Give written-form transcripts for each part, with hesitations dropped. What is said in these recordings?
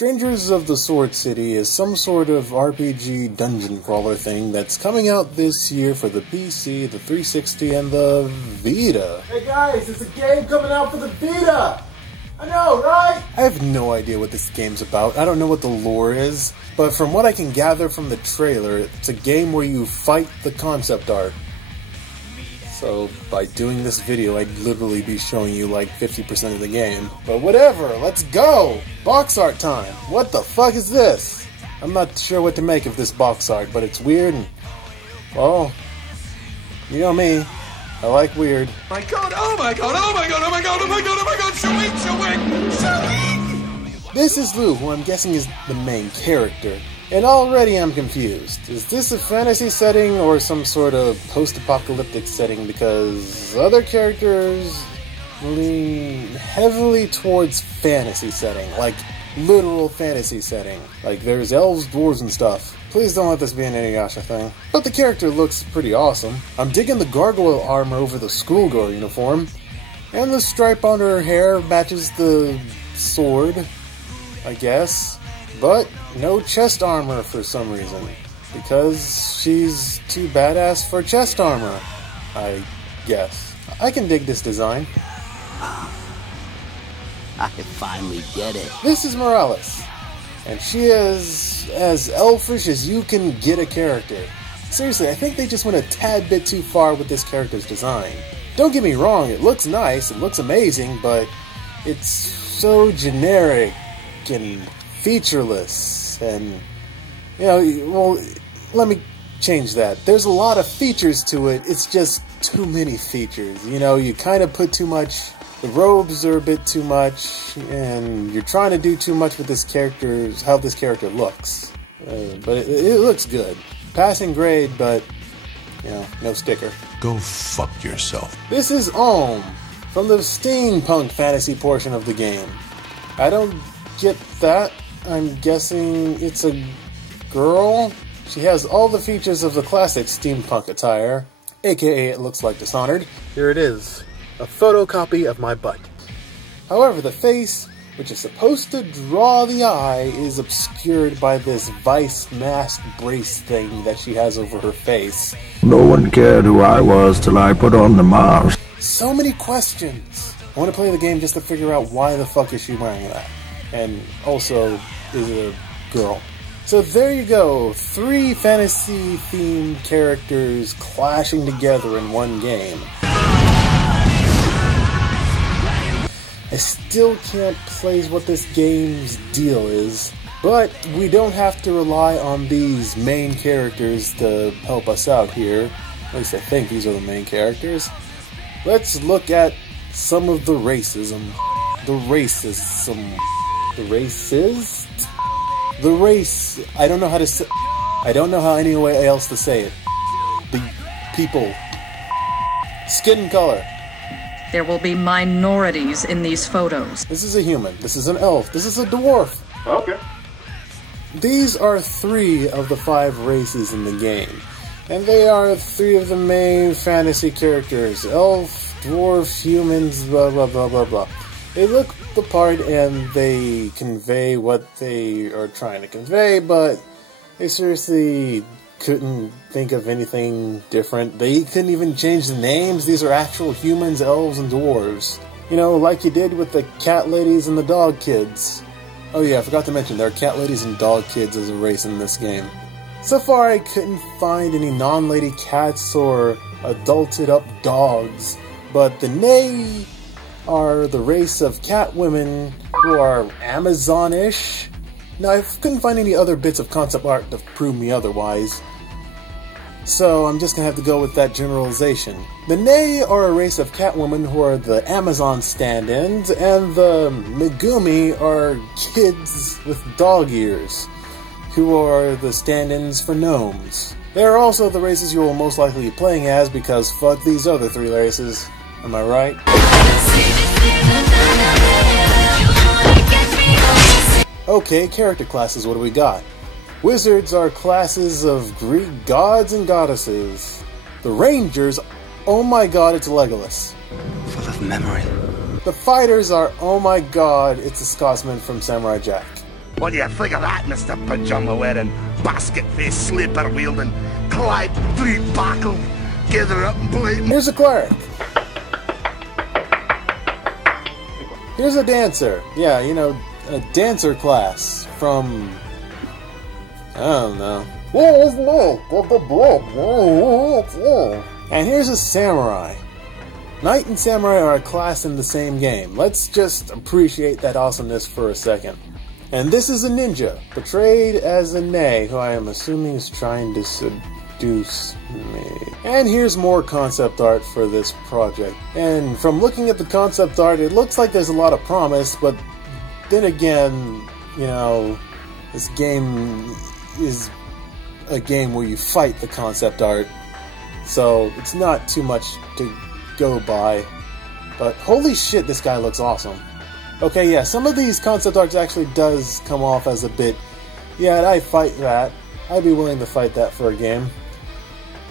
Strangers of the Sword City is some sort of RPG dungeon crawler thing that's coming out this year for the PC, the 360, and the Vita. Hey guys, there's a game coming out for the Vita! I know, right? I have no idea what this game's about. I don't know what the lore is, but from what I can gather from the trailer, it's a game where you fight the concept art. So, by doing this video, I'd literally be showing you like 50% of the game. But whatever, let's go! Box art time! What the fuck is this? I'm not sure what to make of this box art, but it's weird and... well, you know me. I like weird. My god, oh my god, oh my god, oh my god, oh my god, oh my god, Shawing! This is Lou, who I'm guessing is the main character. And already I'm confused. Is this a fantasy setting or some sort of post-apocalyptic setting? Because other characters lean heavily towards fantasy setting, like literal fantasy setting. Like there's elves, dwarves, and stuff. Please don't let this be an Inuyasha thing. But the character looks pretty awesome. I'm digging the gargoyle armor over the schoolgirl uniform. And the stripe on her hair matches the sword, I guess. But no chest armor for some reason. Because she's too badass for chest armor, I guess. I can dig this design. I finally get it. This is Morales. And she is as elfish as you can get a character. Seriously, I think they just went a tad bit too far with this character's design. Don't get me wrong, it looks nice, it looks amazing, but it's so generic and featureless, and, you know, well, let me change that. There's a lot of features to it, it's just too many features. You know, you kind of put too much, the robes are a bit too much, and you're trying to do too much with this character's, how this character looks. But it looks good. Passing grade, but, you know, no sticker. Go fuck yourself. This is Om, from the steampunk fantasy portion of the game. I don't get that. I'm guessing it's a girl? She has all the features of the classic steampunk attire, aka it looks like Dishonored. Here it is, a photocopy of my butt. However, the face, which is supposed to draw the eye, is obscured by this vice mask brace thing that she has over her face. No one cared who I was till I put on the mask. So many questions. I want to play the game just to figure out why the fuck is she wearing that. And also, is it a girl? So there you go, 3 fantasy-themed characters clashing together in one game. I still can't place what this game's deal is, but we don't have to rely on these main characters to help us out here. At least I think these are the main characters. Let's look at some of the racism. The racism. The racist? The race. I don't know how to say. I don't know how any way else to say it. The people. Skin color. There will be minorities in these photos. This is a human. This is an elf. This is a dwarf. Okay. These are 3 of the 5 races in the game. And they are 3 of the main fantasy characters. Elf, dwarf, humans, blah blah blah blah blah. They look the part and they convey what they are trying to convey, but they seriously couldn't think of anything different. They couldn't even change the names. These are actual humans, elves, and dwarves. You know, like you did with the cat ladies and the dog kids. Oh yeah, I forgot to mention, there are cat ladies and dog kids as a race in this game. So far I couldn't find any non-lady cats or adulted up dogs, but the Ney are the race of cat women who are Amazonish. Now, I couldn't find any other bits of concept art to prove me otherwise, so I'm just gonna have to go with that generalization. The Ney are a race of catwomen who are the Amazon stand-ins, and the Megumi are kids with dog ears, who are the stand-ins for gnomes. They are also the races you will most likely be playing as, because fuck these other 3 races. Am I right? Okay, character classes, what do we got? Wizards are classes of Greek gods and goddesses. The Rangers, oh my god, it's Legolas. Full of memory. The fighters are, oh my god, it's a Scotsman from Samurai Jack. What do you think of that, Mr. Pajama-wearing, basket-face, slipper-wielding, Clyde three-buckle, gather up and play? Here's a cleric. Here's a dancer. Yeah, you know, a dancer class from... I don't know. And here's a samurai. Knight and samurai are a class in the same game. Let's just appreciate that awesomeness for a second. And this is a ninja, portrayed as a Nei, who I am assuming is trying to seduce me. And here's more concept art for this project. And from looking at the concept art, it looks like there's a lot of promise, but then again, you know, this game is a game where you fight the concept art, so it's not too much to go by. But holy shit, this guy looks awesome. Okay, yeah, some of these concept arts actually does come off as a bit, yeah, I'd fight that. I'd be willing to fight that for a game.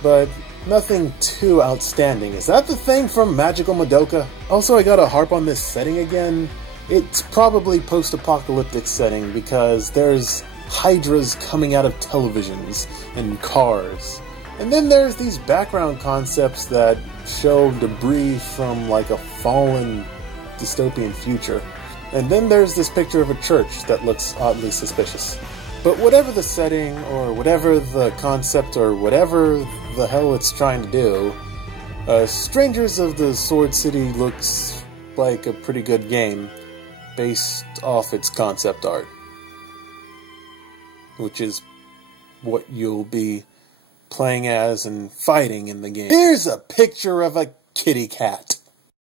But nothing too outstanding. Is that the thing from Magical Madoka? Also, I gotta harp on this setting again. It's probably post-apocalyptic setting because there's hydras coming out of televisions and cars. And then there's these background concepts that show debris from like a fallen dystopian future. And then there's this picture of a church that looks oddly suspicious. But whatever the setting, or whatever the concept, or whatever the hell it's trying to do, Strangers of the Sword City looks like a pretty good game based off its concept art, which is what you'll be playing as and fighting in the game. Here's a picture of a kitty cat.